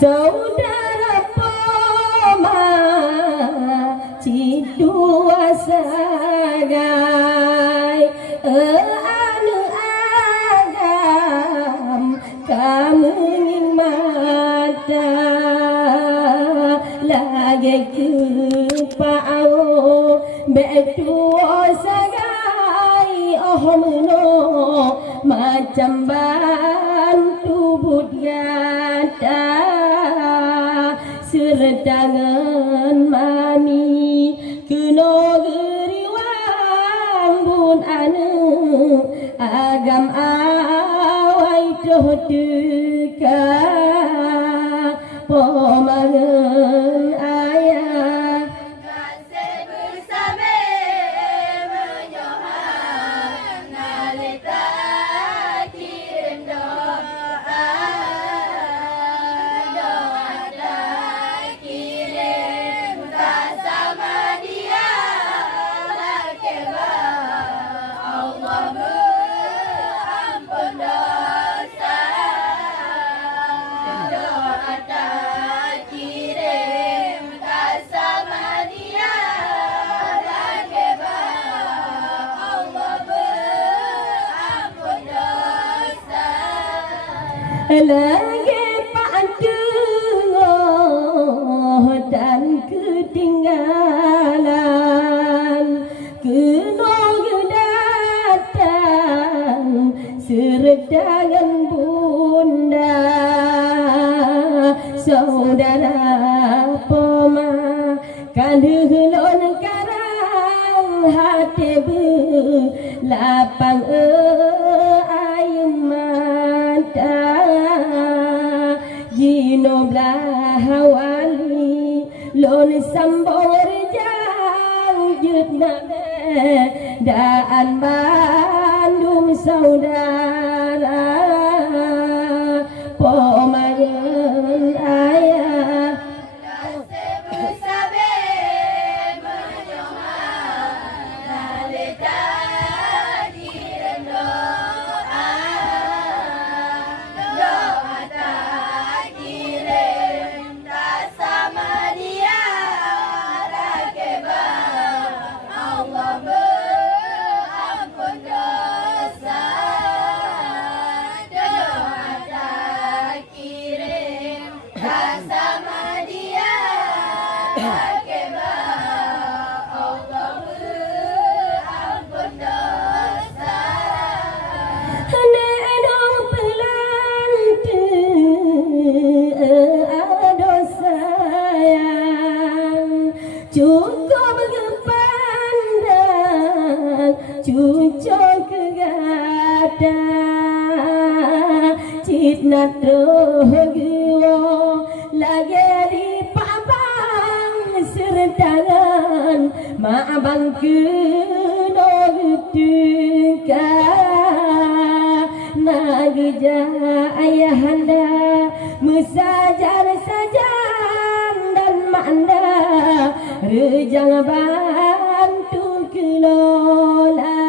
saudara poma cidua sagai anu agam kamu mata lagi ke pao betua sagai ohmono macam bantu budgata serdangan mami keno geriwang bun anu agam awai doh duka pomangan ayah kasih bersama menyohang nalita kirim doa kirim tak sama dia lakebah Allah berampun dosa doa tak kirim tak sama dia lakebah Allah berampun dosa lagi pandengoh dan ketinggalan keno datang serdangan bunda saudara poma kandelon karang hati lapang ayu mata Gino blahawali lon sambor jang jutna daan Bandung saudara pomayan ayah kasih bersama menyohang nalita kirim doa tak kirim tak sama dia lakebah Allah berampun dosa doa tak kirim tak sama dia lakebah Allah berampun dosa Neno pelantu ado sayang cukup kepandang cucuk kegada citna trohgiwo lagi di papang serdangan maabang keno duka nageja ayahanda musajar sajan dan manda rejang bantu kelola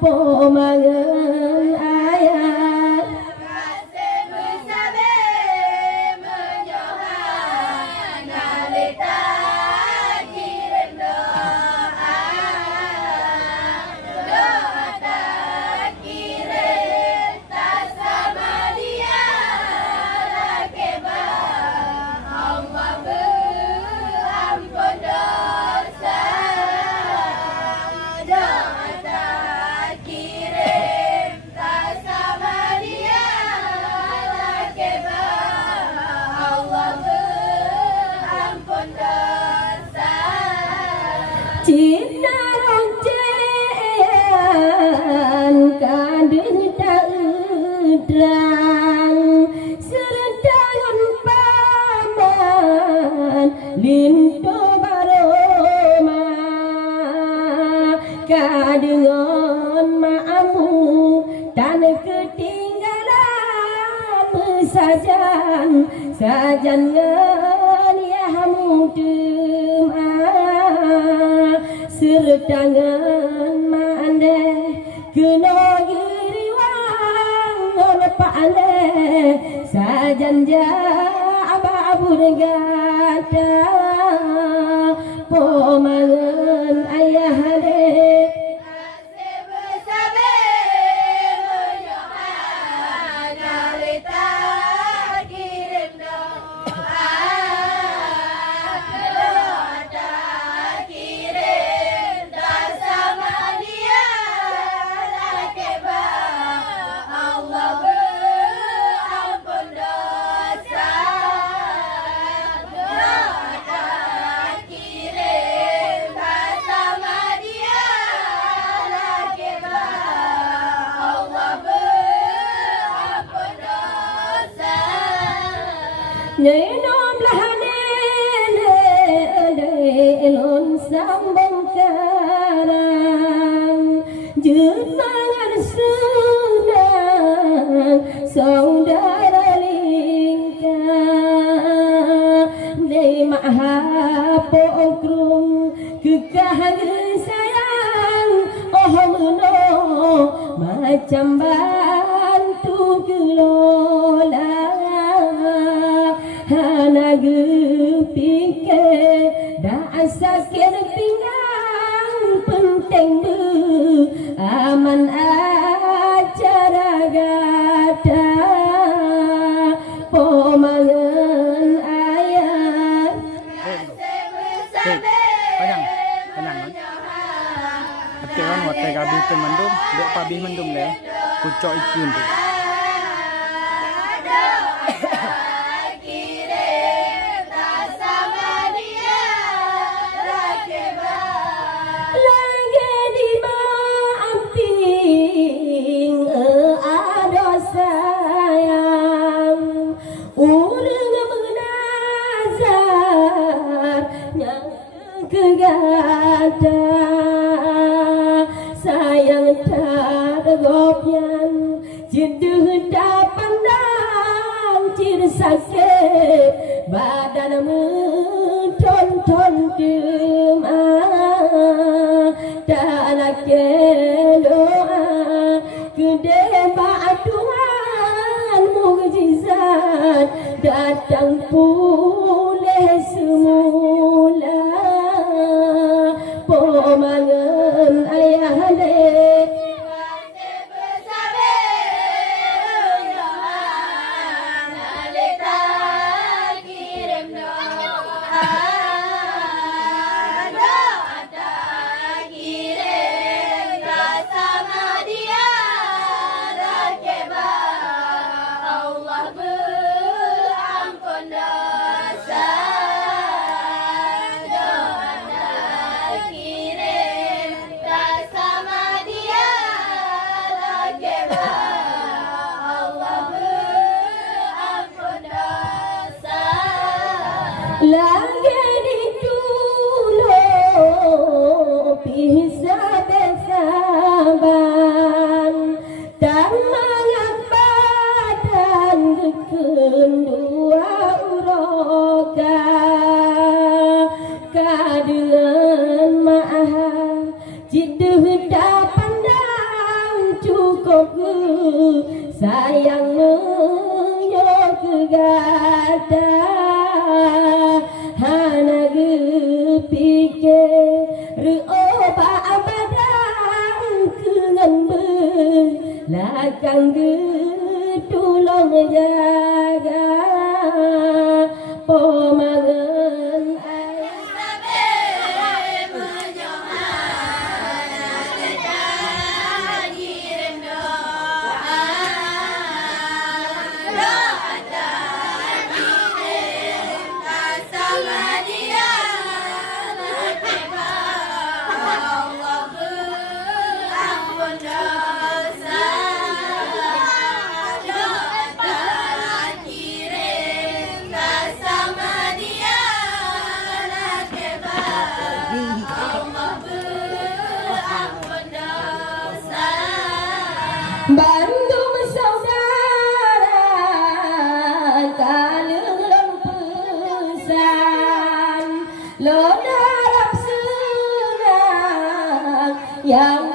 pomangan ayah kasih bersama menyohang nalita kirim doa tak kirim tak sama dia lakebah Allah berampun dosa tak kirim tak sama dia lakebah Allah berampun dosa Cina roncen kadang tak udrang serdangan paman linto baroma kadengon maamu dan ketinggalan sajan sajan ngan yahamu serdangan mande kena giriwang oleh pale sajan abu negara pomangan ayah dek nhảy non là nên lon sambung karang jemaah sunang saudara lingkar nei maha pokrum kekah sayang oh meno macam bantu kelola hanagu pikir dah sakit pinggang penting bu aman acara gada pomangan ayat panjang kan Okey kan hotel kabin tu mendum dek pabih mendum le pucuk ikun tu kegada sayang tak gopyan jeduh pandang cir sakit badan menton dema tak nak doa kedeba Tuhan mukjizat datang pulih semula pomangan ayah dek lagi ditulung pisah besaban tamangan badan kedua uroka kadean maha jiduh pandang cukup sayang menyo kegada hanagu pikir ruoba abadan kengan belakang tulung jaga pomangan Bandung saudara kalung pesan lo darab senang yang